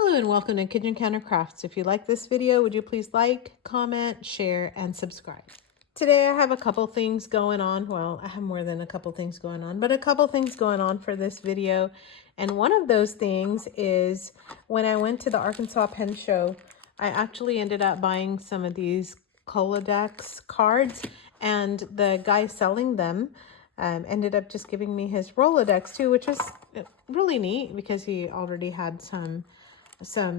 Hello and welcome to Kitchen Counter Crafts. If you like this video, would you please like, comment, share, and subscribe. Today I have a couple things going on. Well, I have more than a couple things going on, but a couple things going on for this video. And one of those things is when I went to the Arkansas Pen Show, I actually ended up buying some of these Col-o-Dex cards, and the guy selling them ended up just giving me his Rolodex too, which was really neat because he already had some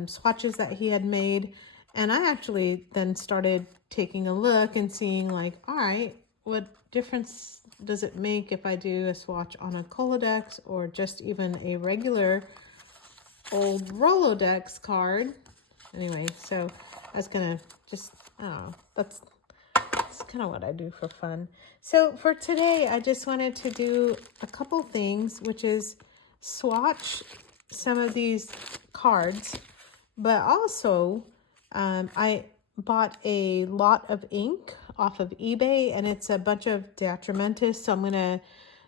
swatches that he had made. And I actually then started taking a look and seeing like, all right, what difference does it make if I do a swatch on a Col-o-Dex or just even a regular old Rolodex card? Anyway, so I was gonna just, I don't know, that's kind of what I do for fun. So for today, I just wanted to do a couple things, which is swatch some of these cards, but also I bought a lot of ink off of eBay, and it's a bunch of DeAtramentis, so I'm gonna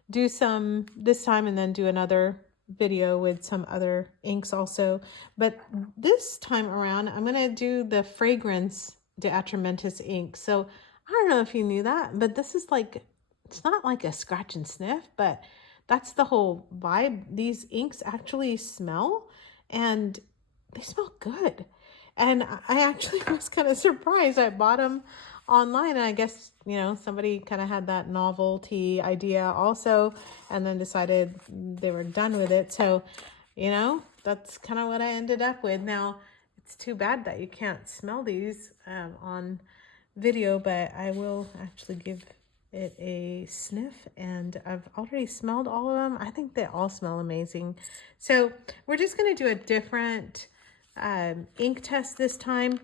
do some this time and then do another video with some other inks also. But this time around, I'm gonna do the fragrance DeAtramentis ink. So I don't know if you knew that, but this is like, it's not like a scratch and sniff, but that's the whole vibe. These inks actually smell, and they smell good. And I actually was kind of surprised. I bought them online, and I guess, you know, somebody kind of had that novelty idea also, and then decided they were done with it. So, you know, that's kind of what I ended up with. Now, it's too bad that you can't smell these on video, but I will actually give it a sniff, and I've already smelled all of them. I think they all smell amazing. So we're just going to do a different ink test this time.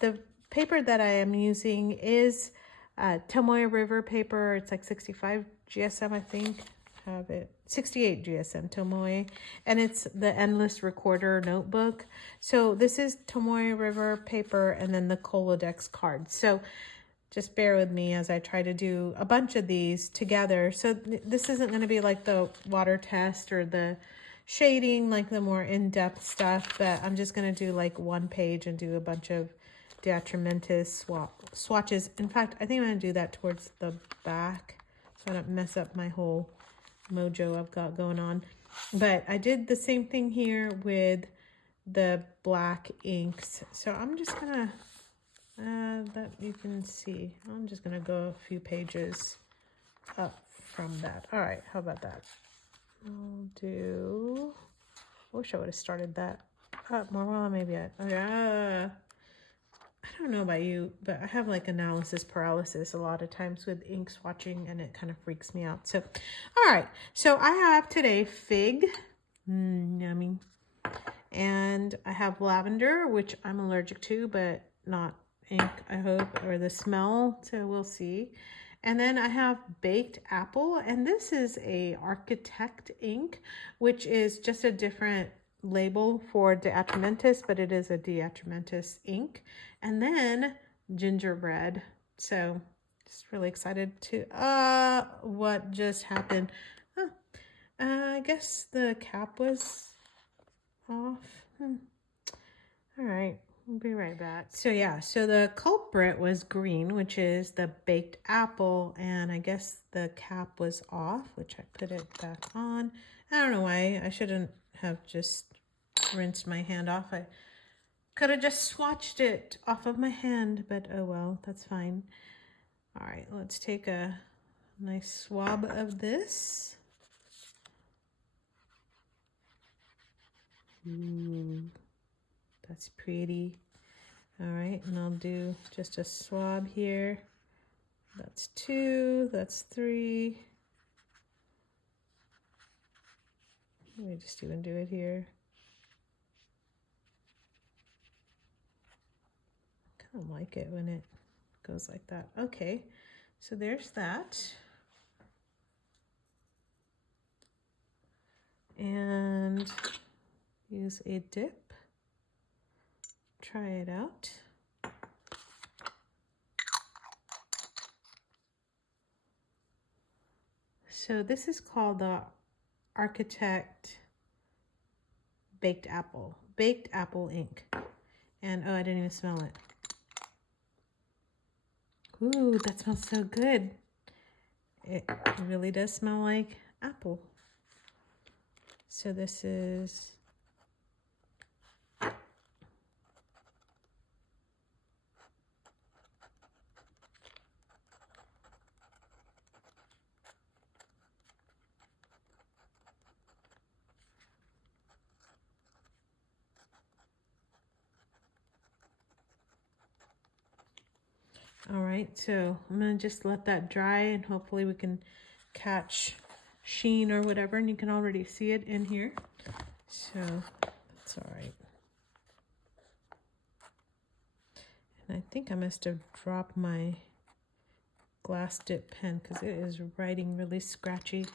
The paper that I am using is Tomoe River paper. It's like 65 GSM, I think. Have it 68 GSM Tomoe, and it's the Endless Recorder notebook. So this is Tomoe River paper, and then the Col-o-Dex card. So just bear with me as I try to do a bunch of these together. So this isn't going to be like the water test or the shading, like the more in-depth stuff, but I'm just going to do like one page and do a bunch of DeAtramentis swatches. In fact, I think I'm going to do that towards the back so I don't mess up my whole mojo I've got going on. But I did the same thing here with the black inks. So I'm just going to that you can see. I'm just going to go a few pages up from that. All right, how about that? I'll do, I wish I would have started that up more. Well, maybe I don't know about you, but I have like analysis paralysis a lot of times with ink swatching, and it kind of freaks me out. So, all right, so I have today fig, yummy, and I have lavender, which I'm allergic to, but not ink, I hope, or the smell, so we'll see. And then I have baked apple, and this is a architect ink, which is just a different label for DeAtramentis, but it is a DeAtramentis ink. And then gingerbread. So just really excited to what just happened. I guess the cap was off. All right, we'll be right back. So yeah, so the culprit was green, which is the baked apple, and I guess the cap was off, which I put it back on. I don't know why. I shouldn't have just rinsed my hand off. I could have just swatched it off of my hand, but oh well, that's fine. All right, let's take a nice swab of this. Ooh, that's pretty. All right, and I'll do just a swab here. That's 2, that's 3. Let me just even do it here. I kind of like it when it goes like that. Okay, so there's that. And use a dip. Try it out. So this is called the Architect baked apple ink. And oh, I didn't even smell it. Ooh, that smells so good. It really does smell like apple. So this is all right, so I'm gonna just let that dry and hopefully we can catch sheen or whatever, and you can already see it in here. So that's all right. And I think I must have dropped my glass dip pen because it is writing really scratchy.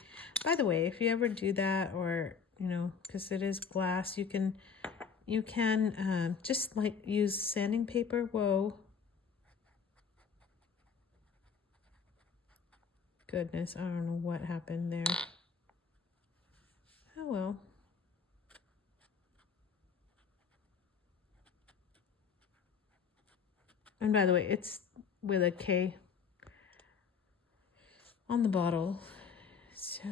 By the way, if you ever do that, or you know, because it is glass, you can just like use sanding paper. Whoa. Goodness, I don't know what happened there. Oh well. And by the way, it's with a K on the bottle. So,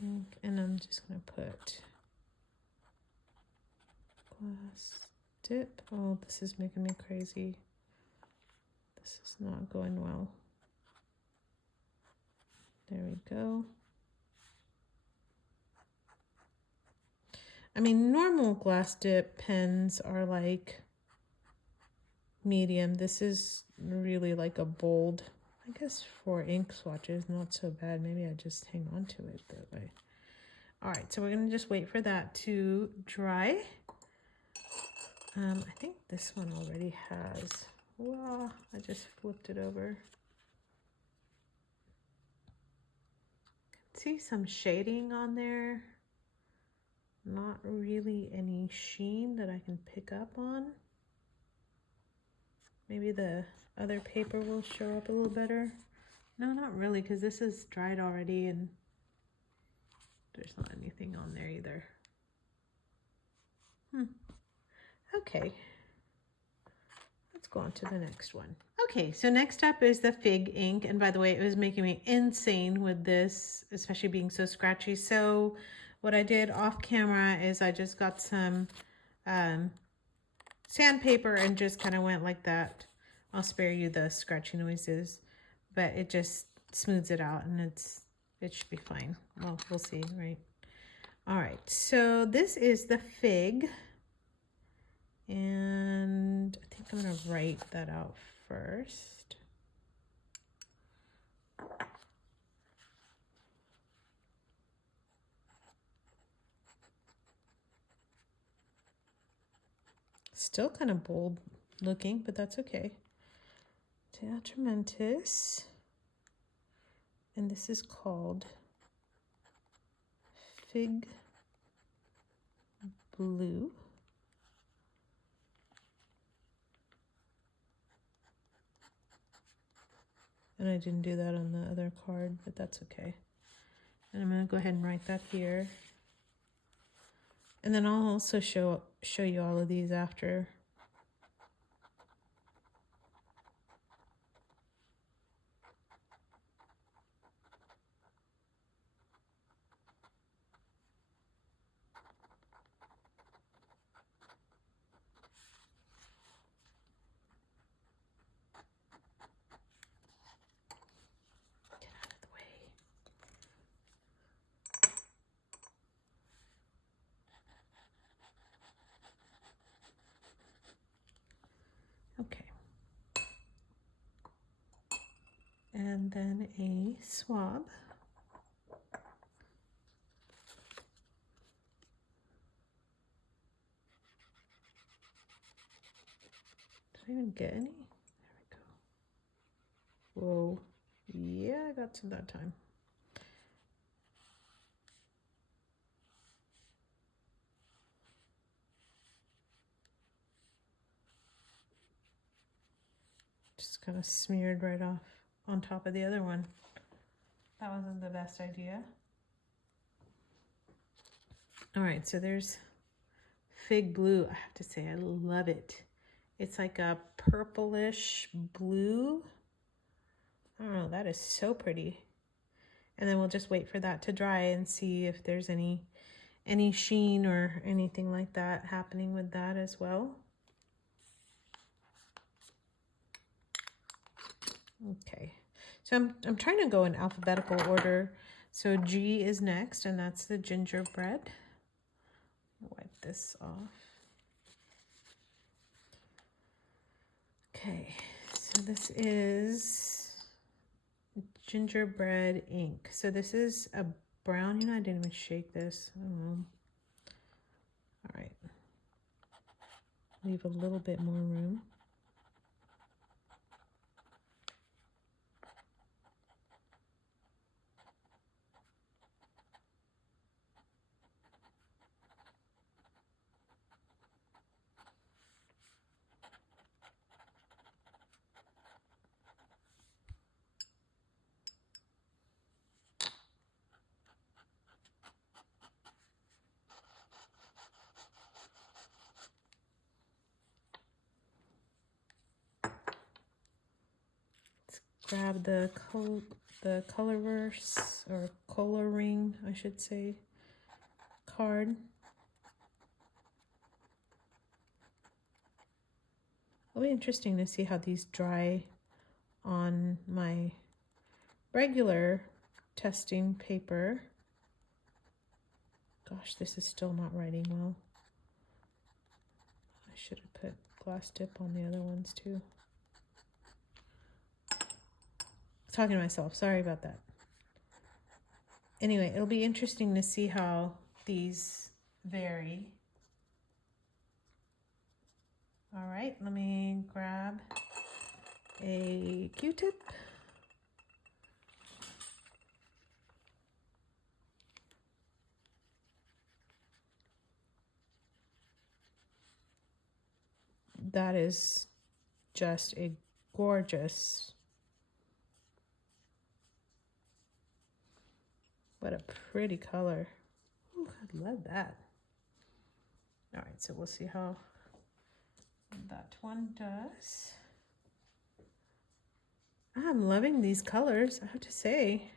and I'm just gonna put glass dip. Oh, this is making me crazy. This is not going well. There we go. I mean, normal glass dip pens are like medium. This is really like a bold. I guess for ink swatches, not so bad. Maybe I just hang on to it that way. All right, so we're gonna just wait for that to dry. I think this one already has. Wow, I just flipped it over. See some shading on there. Not really any sheen that I can pick up on. Maybe the other paper will show up a little better. No, not really, because this is dried already and there's not anything on there either. Okay. Let's go on to the next one. Okay, so next up is the fig ink. And by the way, it was making me insane with this, especially being so scratchy. So what I did off camera is I just got some sandpaper and just kind of went like that. I'll spare you the scratchy noises, but it just smooths it out and it should be fine. Well, we'll see, right? All right, so this is the fig. And I think I'm gonna write that out first. Still kind of bold looking, but that's okay. DeAtramentis. And this is called Fig Blue. And I didn't do that on the other card, but that's okay. And I'm gonna go ahead and write that here. And then I'll also show you all of these after. Get out of the way. Okay. And then a swab. Did I even get any? There we go. Whoa. Yeah, I got some that time. Just kind of smeared right off on top of the other one. That wasn't the best idea. All right, so there's Fig Blue. I have to say, I love it. It's like a purplish blue. I don't know, that is so pretty. And then we'll just wait for that to dry and see if there's any sheen or anything like that happening with that as well. Okay, so I'm trying to go in alphabetical order. So G is next, and that's the gingerbread. Wipe this off. Okay, so this is gingerbread ink. So this is a brown. You know, I didn't even shake this. All right, leave a little bit more room. Grab the Colorverse, or coloring, I should say, card. It'll be interesting to see how these dry on my regular testing paper. Gosh, this is still not writing well. I should have put glass tip on the other ones too. Talking to myself, sorry about that. Anyway, it'll be interesting to see how these vary. All right, let me grab a Q-tip. That is just a gorgeous, what a pretty color. Ooh, I love that. All right, so we'll see how that one does. I'm loving these colors, I have to say.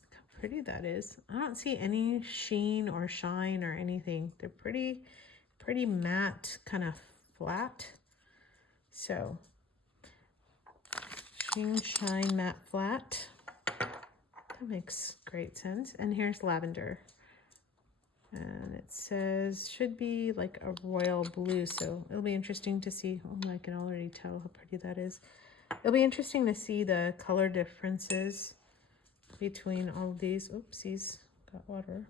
Look how pretty that is. I don't see any sheen or shine or anything. They're pretty matte, kind of flat. So, sheen, shine, matte, flat. That makes great sense. And here's Lavender. And it says, should be like a royal blue. So it'll be interesting to see. Oh, I can already tell how pretty that is. It'll be interesting to see the color differences between all of these. Oopsies, got water.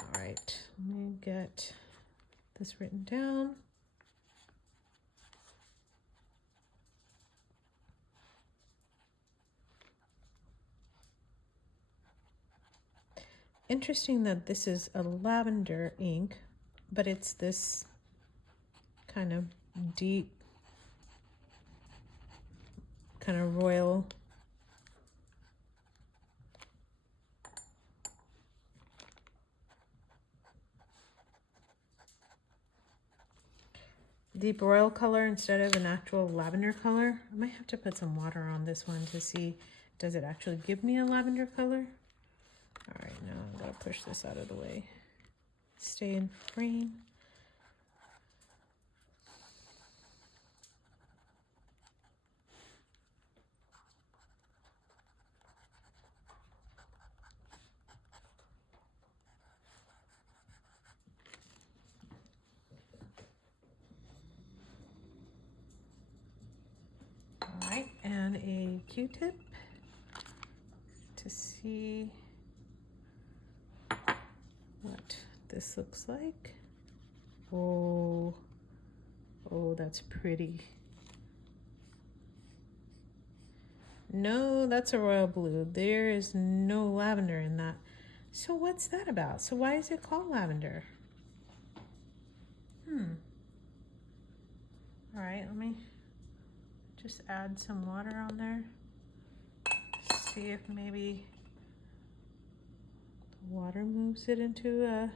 All right, let me get this written down. Interesting that this is a lavender ink, but it's this kind of deep, kind of royal. Deep royal color instead of an actual lavender color. I might have to put some water on this one to see, does it actually give me a lavender color? All right, now I'm gonna push this out of the way. Stay in frame. All right, and a Q-tip to see what this looks like. Oh, that's pretty. No, that's a royal blue. There is no lavender in that. So what's that about? So why is it called lavender? All right, let me just add some water on there. See if maybe Water moves it into a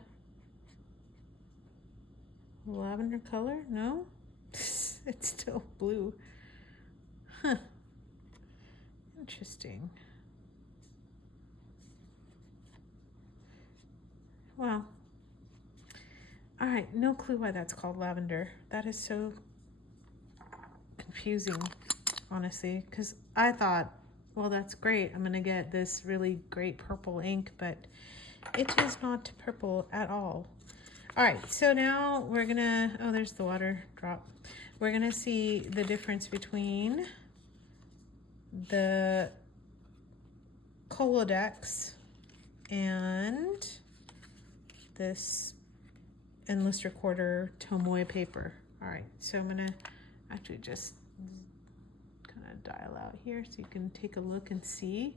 lavender color? No? It's still blue. Huh. Interesting. Wow. All right, no clue why that's called lavender. That is so confusing, honestly, because I thought, well, that's great. I'm gonna get this really great purple ink, but it is not purple at all. All right, so now we're gonna, oh, there's the water drop. We're gonna see the difference between the Col-o-Dex and this endless recorder Tomoe paper. All right, so I'm gonna actually just kind of dial out here so you can take a look and see.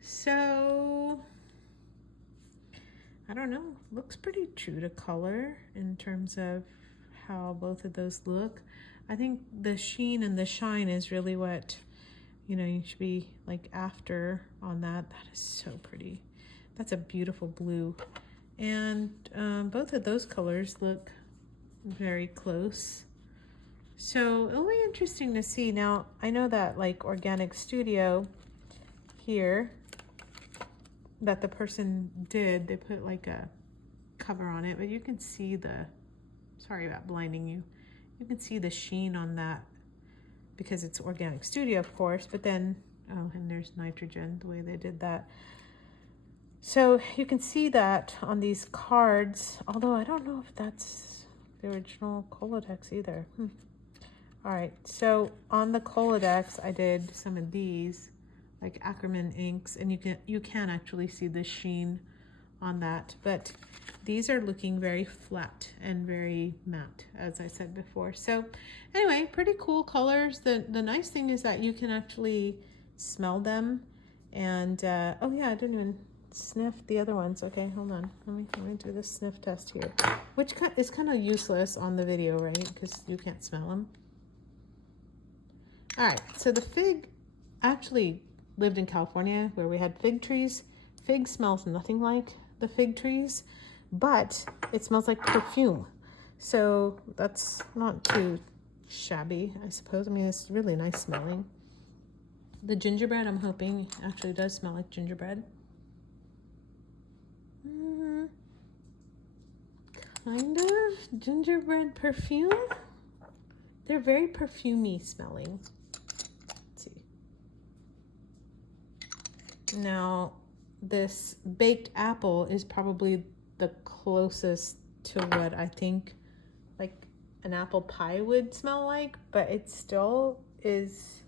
So I don't know, looks pretty true to color in terms of how both of those look. I think the sheen and the shine is really what, you know, you should be like after on that. That is so pretty. That's a beautiful blue. And both of those colors look very close. So it'll be interesting to see. Now, I know that like Organic Studio here, that the person did, they put like a cover on it, but you can see the, sorry about blinding you, you can see the sheen on that because it's Organic Studio, of course, but then, oh, and there's nitrogen, the way they did that. So you can see that on these cards, although I don't know if that's the original Col-o-Dex either. All right, so on the Col-o-Dex, I did some of these, like Ackerman inks, and you can actually see the sheen on that, but these are looking very flat and very matte, as I said before. So anyway, pretty cool colors. The nice thing is that you can actually smell them, and oh yeah, I didn't even sniff the other ones. Okay, hold on, let me do the sniff test here, which is kind of useless on the video, right, because you can't smell them. All right, so the fig actually lived in California where we had fig trees. Fig smells nothing like the fig trees, but it smells like perfume. So that's not too shabby, I suppose. I mean, it's really nice smelling. The gingerbread, I'm hoping, actually does smell like gingerbread. Kind of gingerbread perfume. They're very perfumey smelling. Now, this baked apple is probably the closest to what I think like an apple pie would smell like, but it still is,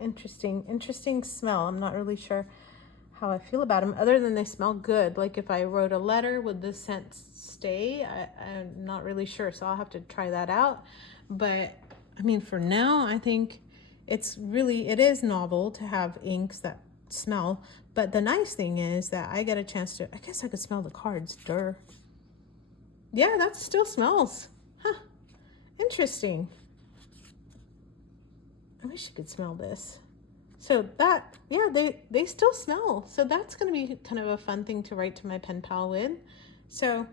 interesting smell. I'm not really sure how I feel about them, other than they smell good. Like if I wrote a letter, would the scent stay? I'm not really sure, so I'll have to try that out. But I mean, for now, I think it is novel to have inks that smell, but the nice thing is that I get a chance to, I guess I could smell the cards, yeah, that still smells, interesting. I wish you could smell this. So that, yeah, they still smell, so that's going to be kind of a fun thing to write to my pen pal with. So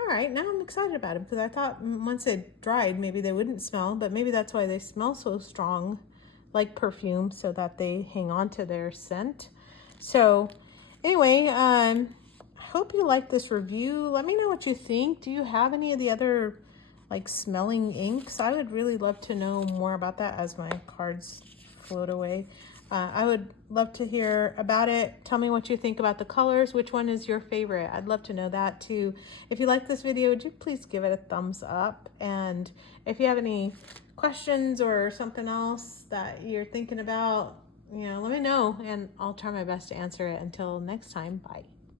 all right, now I'm excited about it because I thought once it dried, maybe they wouldn't smell, but maybe that's why they smell so strong, like perfume, so that they hang on to their scent. So anyway, I hope you like this review. Let me know what you think. Do you have any of the other like smelling inks? I would really love to know more about that as my cards float away. I would love to hear about it. Tell me what you think about the colors. Which one is your favorite? I'd love to know that too. If you like this video, would you please give it a thumbs up? And if you have any questions or something else that you're thinking about, let me know and I'll try my best to answer it. Until next time, bye.